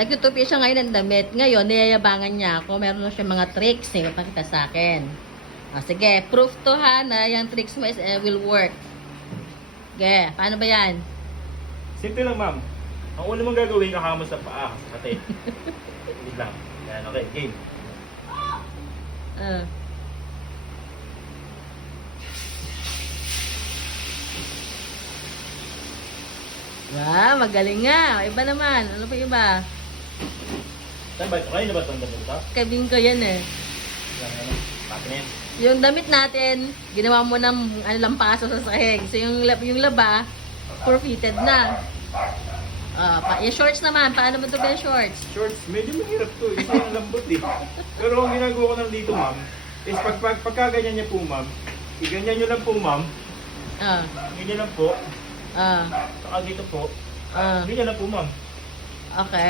Nagtutupi siya ngayon ng damit. Ngayon, niyayabangan niya ako. Meron na siya mga tricks eh. Papakita sa akin. Sige, proof to ha na yung tricks mo will work. Sige, paano ba yan? Simple lang, ma'am. Ang una mong gagawin, kakamo sa paa. Kate. Hindi lang. Yan, okay. Game. Magaling nga. Iba naman. Ano pa iba? Saan ba ito? Kayo na ba ito ang damit ha? Kabing ko yan eh. Yan, ano? Pati na yan. Yung damit natin, ginawa mo ng lampaso sa sahig. So yung laba, forfeited na. Yung shorts naman, paano mo ito ba yung shorts? Shorts, medyo mahirap to. Isa yung lambot eh. Pero ang ginagawa ko lang dito, ma'am, is pagka ganyan niya po, ma'am, iganyan niyo lang po, ma'am. Ganyan lang po. Saka dito po. Ganyan lang po, ma'am. Okay.